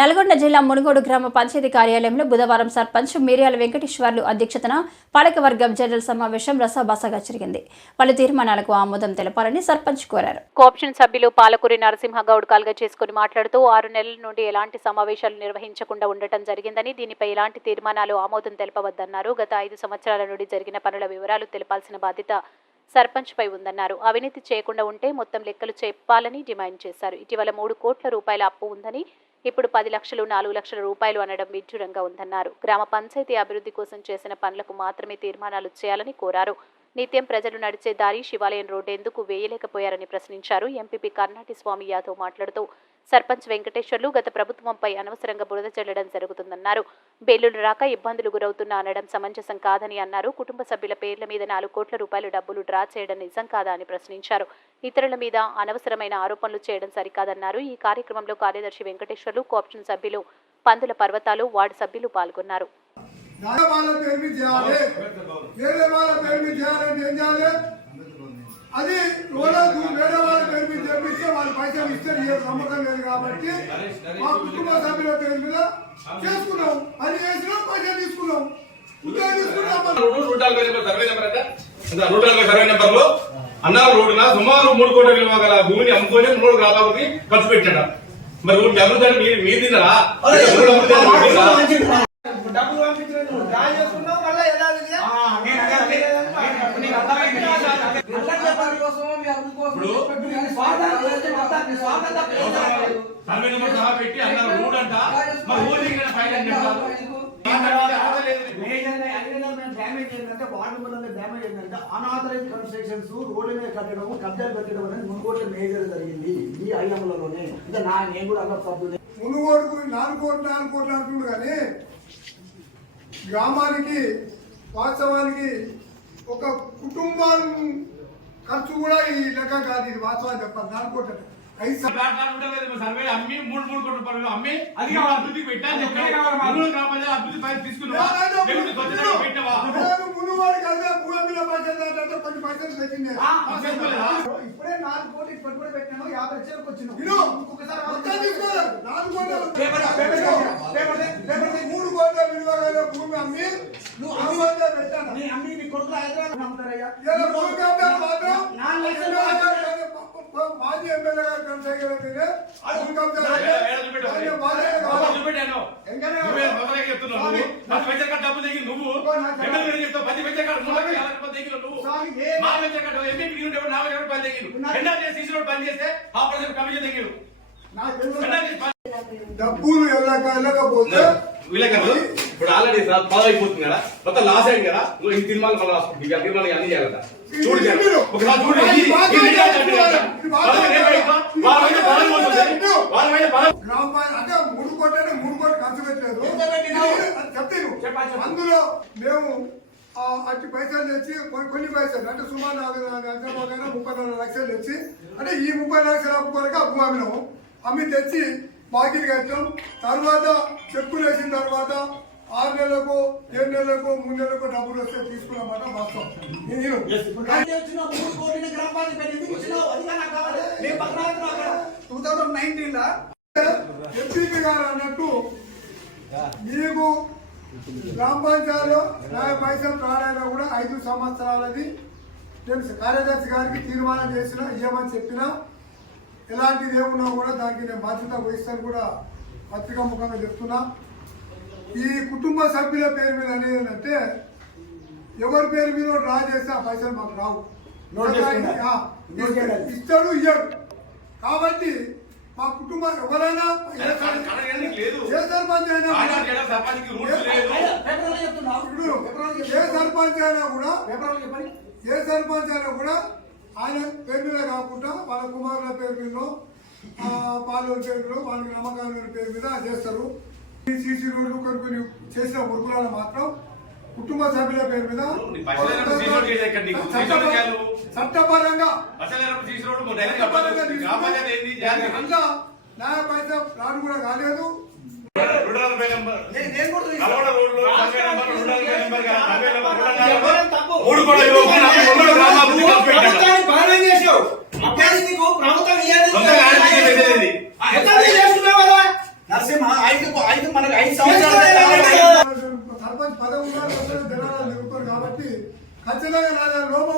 నల్గొండ జిల్లా మునుగోడు గ్రామ పంచాయతీ కార్యాలయంలో బుధవారం సర్పంచ్ మిర్యాల వెంకటేశ్వర్లు అధ్యక్షతన పాలకవర్గం జనరల్ సమావేశం రసాబసాగా జరిగింది. పలు తీర్మానాలకు ఆమోదం తెలపాలని సర్పంచ్ కోరారు. కోఆప్షన్ సభ్యులు పాలకూరి నరసింహగౌడ్ కాల్గా చేసుకుని మాట్లాడుతూ 6 నెలల నుండి ఎలాంటి సమావేశాలు నిర్వహించకుండా ఉండటం జరిగిందని, దీనిపై ఎలాంటి తీర్మానాలు ఆమోదం తెలపవద్దన్నారు. గత 5 సంవత్సరాల నుండి జరిగిన పనుల వివరాలు తెలపాల్సిన బాధ్యత సర్పంచ్ పై ఉందన్నారు. అవినీతి చేయకుండా ఉంటే మొత్తం లెక్కలు చెప్పాలని డిమాండ్ చేశారు. ఇటీవల 3 కోట్ల రూపాయల అప్పు ఉందని, ఇప్పుడు 10 లక్షలు 4 లక్షల రూపాయలు అనడం విడ్డూరంగా ఉందన్నారు. గ్రామ పంచాయతీ అభివృద్ధి కోసం చేసిన పనులకు మాత్రమే తీర్మానాలు చేయాలని కోరారు. నిత్యం ప్రజలు నడిచే దారి శివాలయం రోడ్డు ఎందుకు వేయలేకపోయారని ప్రశ్నించారు. ఎంపీపీ కర్ణాటి స్వామి యాదవ్ మాట్లాడుతూ సర్పంచ్ వెంకటేశ్వర్లు గత ప్రభుత్వంపై అనవసరంగా బురద చల్లడం జరుగుతుందన్నారు. బిల్లులు రాక ఇబ్బందులు గురవుతున్నా అనడం సమంజసం కాదని అన్నారు. కుటుంబ సభ్యుల పేర్ల మీద 4 కోట్ల రూపాయల డబ్బులు డ్రా చేయడం నిజం కాదా అని ప్రశ్నించారు. ఇతరుల మీద అనవసరమైన ఆరోపణలు చేయడం సరికాదన్నారు. ఈ కార్యక్రమంలో కార్యదర్శి వెంకటేశ్వర్లు, కోఆప్షన్ సభ్యులు పందుల పర్వతాలు, వార్డు సభ్యులు పాల్గొన్నారు. అది వేరే వాళ్ళ పేరు మీద చేపిస్తే వాళ్ళు పైసలు ఇస్తే నమ్మకం లేదు కాబట్టి మా కుటుంబ సభ్యుల పేరు మీద చేసుకున్నాం. పని చేసినాం, పైసలు తీసుకున్నాం. సర్వే నెంబర్ లో అన్నా రోడ్డున సుమారు 3 కోట్ల విలువ గల భూమిని అమ్ముకొని 3 గ్రామాలకి ఖర్చు పెట్టాడు. మరి అభివృద్ధి మీరు తిన్నారా? డబ్బులు పంపించలేదు, డ్రా చేసుకున్నావు. మళ్ళీ పెట్టి అన్నారు రోడ్ అంట, మరి డ్యామేజ్ ఏంటంటే వార్డు మూలంగా డ్యామేజ్ ఏంటంటే అన్ఆథరైజ్ కన్స్ట్రక్షన్స్ రోడ్డు మీద కట్టడం, కబ్జాలు పెట్టడం అనేది మునుగోడు మేజర్ జరిగింది ఈ ఐఎంలలోనే. ఇంకా నేను కూడా అన్న సభ్యులు మునుగోడుకు 4 కోట్లు అంటున్నాడు కానీ గ్రామానికి వాస్తవానికి ఒక కుటుంబం ఖర్చు కూడా ఈ లెక్క కాదు. ఇది వాస్తవాన్ని చెప్పాలి. 4 కోట్లు సర్వే అమ్మి 3 కోట్ల రూపాయలు అమ్మి అభివృద్ధికి పెట్టాను. అభివృద్ధి పైన తీసుకున్నావా? మునుగోడు కలిసి భూమిలో పైసలు కొన్ని పైసలు పెట్టింది. ఇప్పుడే 4 కోట్లు ఇప్పటి కూడా పెట్టినాను. 50 లక్షలకు వచ్చినాం. 3 కోట్ల విలువ భూమి అమ్మి పెట్టాను. అమ్మి మీ కొడుకులు హైదరాబాద్ అమ్ముతారయ్యా. మాజీ ఎమ్మెల్యే గారు కొనసాగితే డబ్బు దిగి నువ్వు చెప్తావు 10 పెంచ కార్డు 3 దిగి నువ్వు మా పెంచ కార్డు ఎంపీ 40 రూపాయలు దిగి సీసీ పని చేస్తే ఆ ప్రజలు కమిషన్ దిగిడు. డబ్బులు వెళ్ళకపోతే ఇప్పుడు ఆల్రెడీ బాగా అయిపోతుంది కదా, మొత్తం లాస్ అయింది కదా. ఈ తీర్మానం తీర్మానం అన్ని చేయాలట. అంటే 3 కోట్లు ఖర్చు పెట్టలేదు. చెప్తాను అందులో మేము అట్టి పైసలు తెచ్చి కొన్ని పైసలు అంటే సుమారు 34 లక్షలు తెచ్చి అంటే ఈ 30 లక్షల అప్పు కొరకు అప్పు అమ్మినాము. అమ్మి తెచ్చి బాకీలు కట్టాం. తర్వాత చెక్కులు వేసిన తర్వాత 6 నెలలకు 7 నెలలకు 3 నెలలకు డబ్బులు వస్తే తీసుకున్నామాట వాస్తవం. ఎంపీ గారు అన్నట్టు మీకు గ్రామ పంచాయతీలో నా పైసలు రాడైనా కూడా 5 సంవత్సరాలది తెలుసు. కార్యదర్శి గారికి తీర్మానం చేసినా ఇవ్వమని చెప్పినా ఎలాంటిది ఏమున్నా కూడా దానికి నేను బాధ్యత వహిస్తాను కూడా పత్రికా ముఖంగా చెప్తున్నా. ఈ కుటుంబ సభ్యుల పేరు మీద అనేది ఏంటంటే ఎవరి పేరు మీద డ్రా చేస్తే ఆ పైసలు మాకు రావు. ఇస్తాడు ఇయ్యాడు. కాబట్టి మా కుటుంబం ఎవరైనా ఏ సర్పంచ్ అయినా ఆయన పేరు మీద కాకుండా వాళ్ళ కుమారుల పేరు మీద పాలూరు పేరు మీద వాళ్ళకి నమ్మకాల పేరు మీద చేస్తారు. సీసీ రోడ్లు కొన్ని చేసిన వర్కులను మాత్రం కుటుంబ సభ్యుల పేరు మీద చట్టపరంగా న్యాయ పైసా రాను కూడా కాలేదు. మూడు అది నీకు ప్రభుత్వం ఇయ్యదు. సొంతంగా ఆడపిల్ల పెట్టేది. ఎట్లా నువ్వు చేసుకున్నావు కదా? నరసింహ మనకు 5 చేసుకోలేదు. సంవత్సరాలు సర్పంచ్ పదవి ఉన్నారు జనాలు నిలుపుతారు కాబట్టి ఖచ్చితంగా నా లోపం